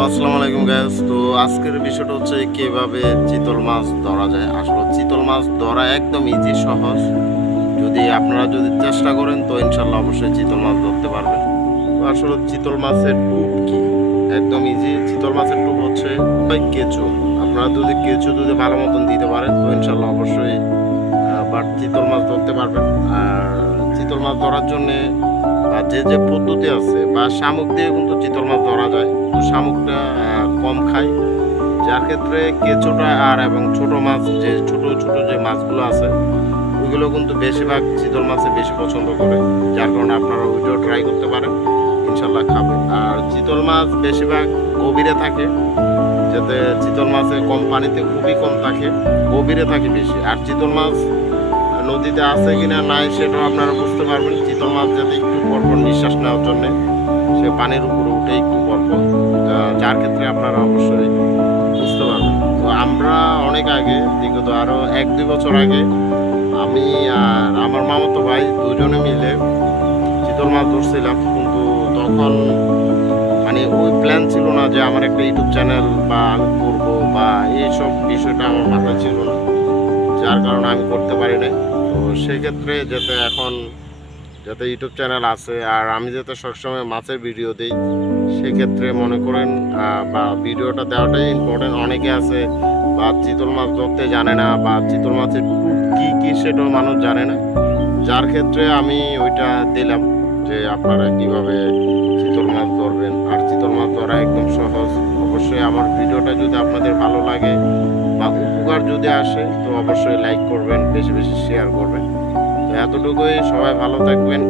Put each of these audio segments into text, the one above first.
Hello, আসসালামু আলাইকুম gas তো আজকের বিষয়টা হচ্ছে কীভাবে চিতল মাছ ধরা যায়। আসলে চিতল মাছ ধরা একদম ইজি সহজ। যদি আপনারা যদি চেষ্টা করেন, তো ইনশাল্লাহ অবশ্যই চিতল মাছ ধরতে পারবেন। তো আসলে চিতল মাছের টুপ কি? একদম ইজি চিতল মাছের টুপ হচ্ছে কেঁচো। আপনারা যদি কেঁচো যদি ভালো মতন দিতে পারেন, তো ইনশাল্লাহ অবশ্যই বাট চিতল মাছ ধরতে পারবেন। আর চিতল মাছ ধরার জন্যে যে যে পদ্ধতি আছে বা শামুক দিয়ে কিন্তু চিতল মাছ ধরা যায়। শামুকটা কম খায় যার ক্ষেত্রে কেঁচোটা আর এবং ছোট মাছ, যে ছোট ছোট যে মাছগুলো আছে, ওইগুলো কিন্তু বেশিরভাগ চিতল মাছে বেশি পছন্দ করে। যার কারণে আপনারা ওইটাও ট্রাই করতে পারেন, ইনশাল্লাহ খাবে আর চিতল মাছ বেশিরভাগ গভীরে থাকে, যাতে চিতল মাছে কম পানিতে খুবই কম থাকে, গভীরে থাকে বেশি। আর চিতল মাছ নদীতে আছে কিনা নাই সেটাও আপনারা বুঝতে পারবেন। চিতল মাছ যাতে একটু পরপর নিঃশ্বাস নেওয়ার জন্যে, সে পানির উপরে উঠে একটু পরপর তা- যার ক্ষেত্রে আপনারা অবশ্যই বুঝতে পারবেন। তো আমরা অনেক আগে, বিগত আরও এক দুই বছর আগে, আমি আর আমার মামাতো ভাই দুজনে মিলে চিতল মাছ ধরছিলাম। কিন্তু তখন মানে ওই প্ল্যান ছিল না যে আমার একটা ইউটিউব চ্যানেল বা আমি করব বা এইসব বিষয়টা আমার মাথায় ছিল না, যার কারণে আমি করতে পারি নাই। তো সেক্ষেত্রে যাতে এখন, যাতে ইউটিউব চ্যানেল আছে, আর আমি যাতে সবসময় মাছের ভিডিও দিই। সেক্ষেত্রে মনে করেন বা ভিডিওটা দেওয়াটাই ইম্পর্টেন্ট অনেকে আছে, বা চিতল মাছ ধরতে জানে না, বা চিতল মাছের কী কী সেটাও মানুষ জানে না। যার ক্ষেত্রে আমি ওইটা দিলাম যে আপনারা কীভাবে চিতল মাছ ধরবেন। আর চিতল মাছ ধরা একদম সহজ। অবশ্যই আমার ভিডিওটা যদি আপনাদের ভালো লাগে, বা উপকার যদি আসে, তো অবশ্যই লাইক করবেন, বেশি বেশি শেয়ার করবেন। তো এতটুকুই, সবাই ভালো থাকবেন।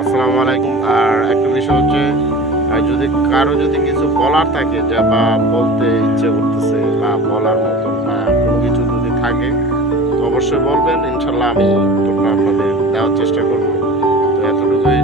আসসালামু আলাইকুম। আর একটা বিষয় হচ্ছে আর যদি কারও যদি কিছু বলার থাকে যা বা বলতে ইচ্ছে করতেছে বা বলার মতো বা কোনো কিছু যদি থাকে, তো অবশ্যই বলবেন। ইনশাল্লাহ আমি আপনাদের দেওয়ার চেষ্টা করব। তো এতটুকুই।